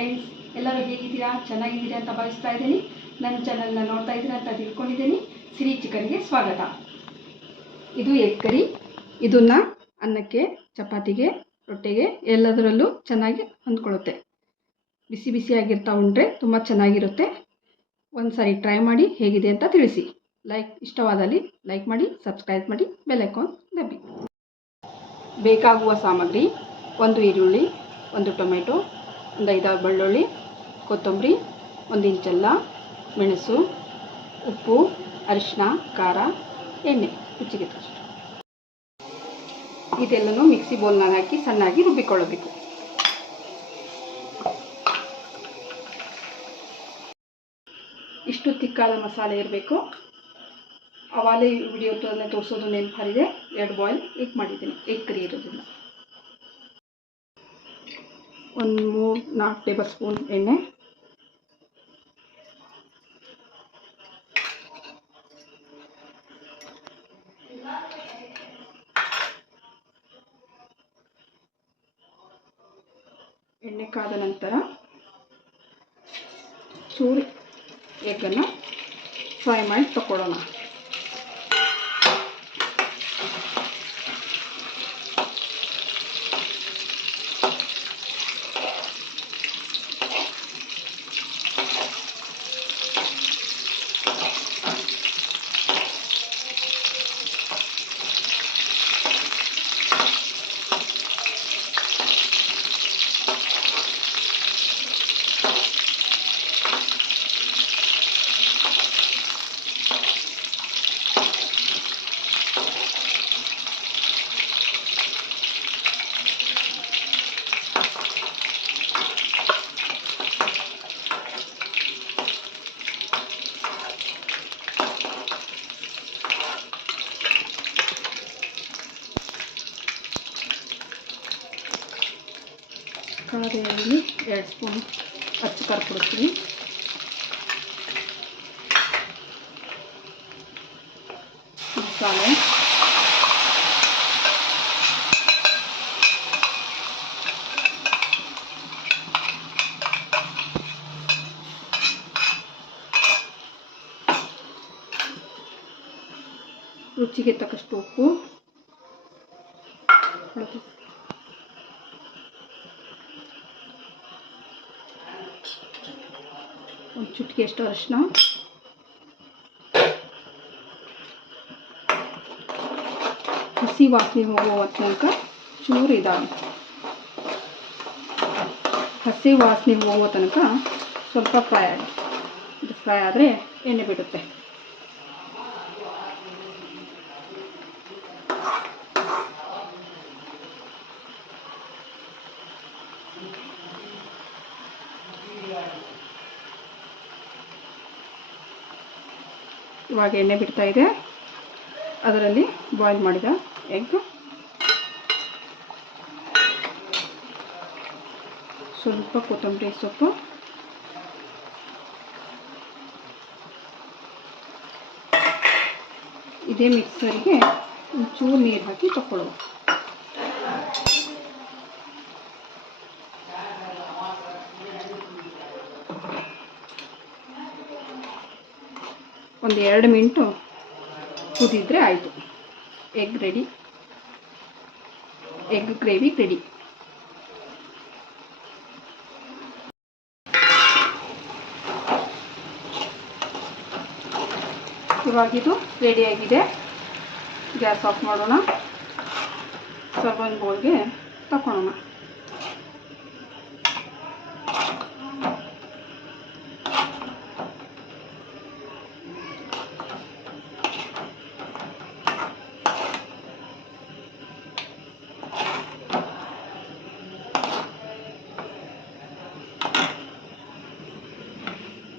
Friends, ಎಲ್ಲರೂ ಹೇಗಿದ್ದೀರಾ? ಚೆನ್ನಾಗಿದ್ದೀರಾ ಅಂತ ಭಾವಿಸ್ತಾ ಇದ್ದೀನಿ. ನನ್ನ ಚಾನಲ್ನ ನೋಡ್ತಾ ಇದ್ದೀರಾ ಅಂತ ತಿಳ್ಕೊಂಡಿದ್ದೀನಿ. ಸಿರಿ ಚಿಕನ್ಗೆ ಸ್ವಾಗತ. ಇದು ಎಗ್ ಕರಿ. ಇದನ್ನು ಅನ್ನಕ್ಕೆ, ಚಪಾತಿಗೆ, ರೊಟ್ಟಿಗೆ ಎಲ್ಲದರಲ್ಲೂ ಚೆನ್ನಾಗಿ ಹೊಂದ್ಕೊಳ್ಳುತ್ತೆ. ಬಿಸಿ ಬಿಸಿಯಾಗಿರ್ತಾ ಉಂಡ್ರೆ ತುಂಬ ಚೆನ್ನಾಗಿರುತ್ತೆ. ಒಂದು ಸಾರಿ ಟ್ರೈ ಮಾಡಿ ಹೇಗಿದೆ ಅಂತ ತಿಳಿಸಿ. ಇಷ್ಟವಾದಲ್ಲಿ ಲೈಕ್ ಮಾಡಿ, ಸಬ್ಸ್ಕ್ರೈಬ್ ಮಾಡಿ, ಬೆಲ್ ಐಕಾನ್ ದಬ್ಬಿ. ಬೇಕಾಗುವ ಸಾಮಗ್ರಿ: 1 ಈರುಳ್ಳಿ, 1 ಟೊಮೆಟೊ, ಒಂದು 5-6 ಬೆಳ್ಳುಳ್ಳಿ, ಕೊತ್ತಂಬರಿ, 1 ಇಂಚ್ ಅಲ್ಲ, ಮೆಣಸು, ಉಪ್ಪು, ಅರಿಶಿನ, ಖಾರ, ಎಣ್ಣೆ ರುಚಿಗೆ ತಕ್ಕಷ್ಟು. ಇದೆಲ್ಲನೂ ಮಿಕ್ಸಿ ಬೌಲ್ನಾಗ ಹಾಕಿ ಸಣ್ಣಾಗಿ ರುಬ್ಬಿಕೊಳ್ಳಬೇಕು. ಇಷ್ಟು ತಿಕ್ಕಾದ ಮಸಾಲೆ ಇರಬೇಕು. ಅವಾಲೇ ವಿಡಿಯೋ ತೋರಿಸೋದು ನೆನಪಾರಿದೆ. 2 ಬಾಯ್ಲ್ ಎಗ್ ಮಾಡಿದ್ದೀನಿ, ಎಗ್ ಕರಿ ಇರೋದಿಲ್ಲ. 3-4 ಟೇಬಲ್ ಸ್ಪೂನ್ ಎಣ್ಣೆ, ಎಣ್ಣೆ ಕಾದ ನಂತರ ಚೂರು ಎಗ್ಗನ್ನು ಫ್ರೈ ಮಾಡಿ ತಗೊಳ್ಳೋಣ. ಕಡಲೆಯಲ್ಲಿ 2 ಸ್ಪೂನ್ ಅಚ್ಚ ಖಾರ ಕೊಡ್ತೀನಿ. ಮಸಾಲೆ, ರುಚಿಗೆ ತಕ್ಕಷ್ಟು ಉಪ್ಪು, ಒಂದು ಚುಟಿಕೆಯಷ್ಟು ಅರಿಶಿನ, ಹಸಿ ವಾಸನೆ ಹೋಗುವ ತನಕ ಚೂರು ಹಸಿ ವಾಸನೆ ಹೋಗುವ ತನಕ ಸ್ವಲ್ಪ ಫ್ರೈ ಆಗಿ. ಇದು ಫ್ರೈ ಆದರೆ ಎಣ್ಣೆ ಬಿಡುತ್ತೆ. ಇವಾಗ ಎಣ್ಣೆ ಬಿಡ್ತಾ ಇದೆ. ಅದರಲ್ಲಿ ಬಾಯ್ಲ್ ಮಾಡಿದ ಎಗ್, ಸ್ವಲ್ಪ ಕೊತ್ತಂಬರಿ ಸೊಪ್ಪು, ಇದೇ ಮಿಕ್ಸರ್ಗೆ ಒಂಚೂರು ನೀರು ಹಾಕಿ ತಗೊಳ್ಳುವ. ಒಂದು 2 ಮಿನಿಟು ಕುದಿದ್ರೆ ಆಯಿತು. Egg ready, egg gravy ready. ಇವಾಗಿದು ರೆಡಿಯಾಗಿದೆ. ಗ್ಯಾಸ್ ಆಫ್ ಮಾಡೋಣ. ಸರ್ವಿಂಗ್ ಬೌಲ್ಗೆ ತಗೊಳ್ಳೋಣ.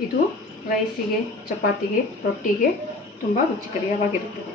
ಇದು ರೈಸಿಗೆ, ಚಪಾತಿಗೆ, ರೊಟ್ಟಿಗೆ ತುಂಬ ರುಚಿಕರವಾಗಿರುತ್ತದೆ.